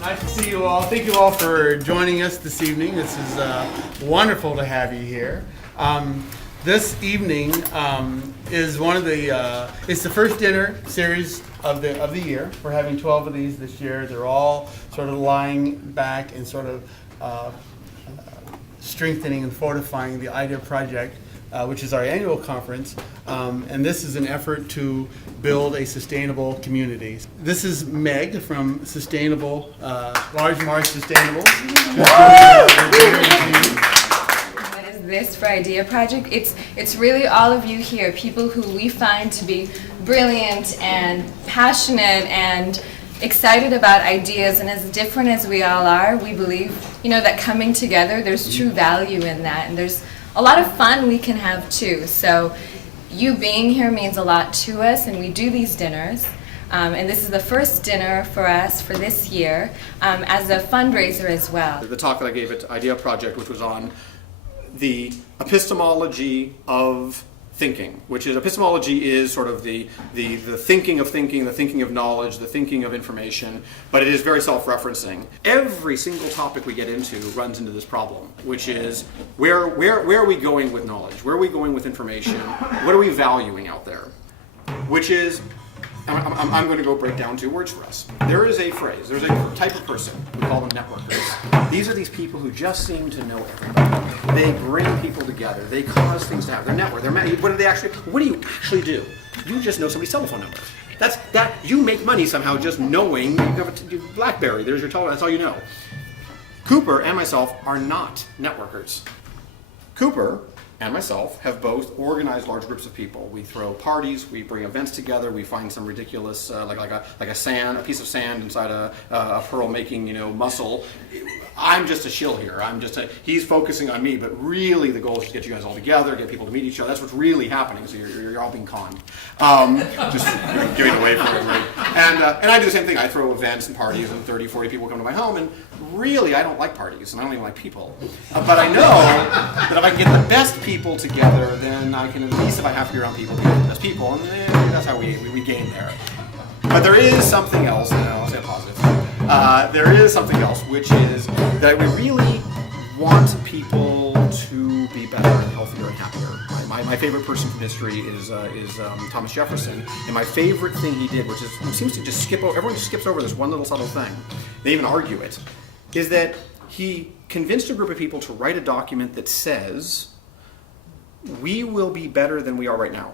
Nice to see you all. Thank you all for joining us this evening. This is wonderful to have you here. This evening is one of the it's the first dinner series of the year. We're having 12 of these this year. They're all sort of lying back and sort of strengthening and fortifying the IDEA project, which is our annual conference. And this is an effort to build a sustainable community. This is Meg from Sustainable, Large Marsh Sustainable. What is this for IDEA Project? It's really all of you here, people who we find to be brilliant and passionate and excited about ideas, and as different as we all are, we believe, that coming together, there's true value in that, and there's a lot of fun we can have too. So you being here means a lot to us, and we do these dinners. And this is the first dinner for us for this year as a fundraiser as well. The talk that I gave at IDEA Project, which was on the epistemology of thinking, which is epistemology is sort of the thinking of thinking, the thinking of knowledge, the thinking of information, but it is very self-referencing. Every single topic we get into runs into this problem, which is where are we going with knowledge? Where are we going with information? What are we valuing out there? Which is, I'm going to go break down 2 words for us. There is a phrase, there's a type of person, we call them networkers. These are these people who just seem to know everybody. They bring people together, they cause things to happen. They're network, what do you actually do? You just know somebody's telephone number. You make money somehow just knowing you have a BlackBerry, there's your telephone, that's all you know. Cooper and myself are not networkers. Cooper and myself have both organized large groups of people. We throw parties, we bring events together, we find some ridiculous, like a piece of sand inside a pearl-making, muscle. I'm just a shill here. He's focusing on me, but really the goal is to get you guys all together, get people to meet each other. That's what's really happening. So you're all being conned, just giving away for everybody. And I do the same thing. I throw events and parties, and 30, 40 people come to my home, and really I don't like parties, and I don't even like people. But I know that if I can get the best people together, then I can, at least if I have to be around people, be the best people, and that's how we gain there. But there is something else, I'll say positive. There is something else, which is that we really want people to be better and healthier and happier. My favorite person from history is Thomas Jefferson, and my favorite thing he did, which seems to just skip over, everyone just skips over this one little subtle thing, they even argue it, is that he convinced a group of people to write a document that says, we will be better than we are right now.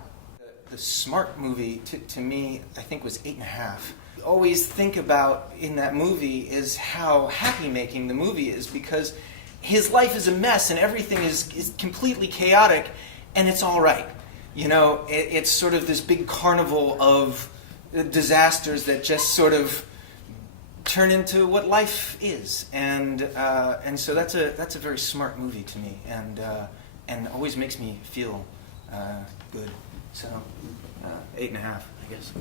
The Smart movie, to me, I think was 8.5. Always think about in that movie is how happy-making the movie is, because his life is a mess and everything is completely chaotic, and it's all right. It's sort of this big carnival of disasters that just sort of turn into what life is, and so that's a very smart movie to me, and always makes me feel good. So 8.5, I guess.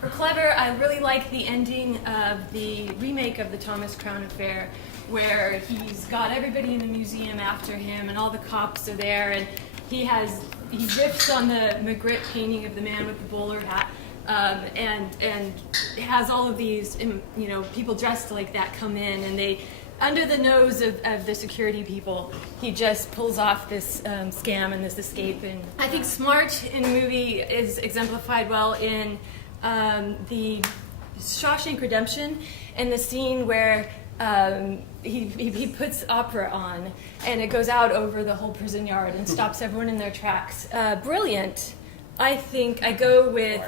For Clever, I really like the ending of the remake of the Thomas Crown Affair, where he's got everybody in the museum after him, and all the cops are there, and he riffs on the Magritte painting of the man with the bowler hat. And has all of these, people dressed like that come in, and they, under the nose of the security people, he just pulls off this scam and this escape. And I think Smart in the movie is exemplified well in the Shawshank Redemption, and the scene where he puts opera on, and it goes out over the whole prison yard and stops everyone in their tracks. Brilliant. I think I go with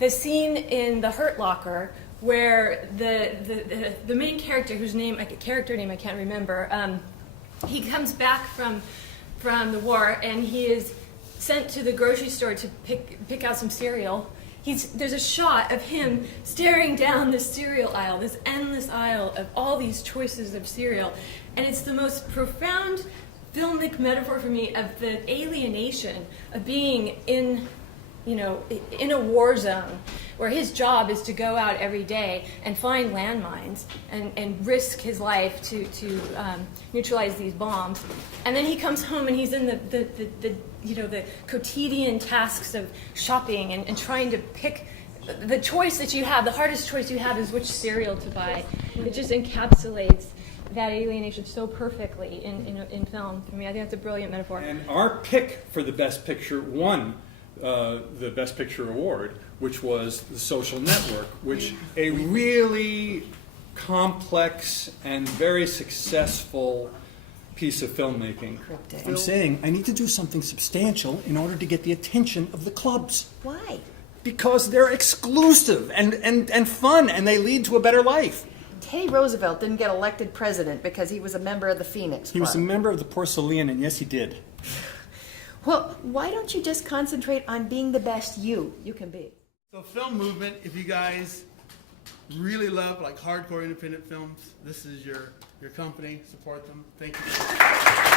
the scene in The Hurt Locker where the main character, whose name I can't remember, he comes back from the war, and he is sent to the grocery store to pick out some cereal. There's a shot of him staring down this cereal aisle, this endless aisle of all these choices of cereal, and it's the most profound filmic metaphor for me of the alienation of being in a war zone, where his job is to go out every day and find landmines and risk his life to neutralize these bombs. And then he comes home and he's in the quotidian tasks of shopping and trying to pick the choice that you have, the hardest choice you have is which cereal to buy. It just encapsulates that alienation so perfectly in film. I mean, I think that's a brilliant metaphor. And our pick for the Best Picture won the Best Picture award, which was The Social Network, which a really complex and very successful piece of filmmaking. I'm saying I need to do something substantial in order to get the attention of the clubs. Why? Because they're exclusive and fun, and they lead to a better life. Teddy Roosevelt didn't get elected president because he was a member of the Phoenix He was a Club. member of the Porcelain, and yes, he did. Well, why don't you just concentrate on being the best you can be? So Film Movement, if you guys really love like hardcore independent films, this is your company. Support them. Thank you.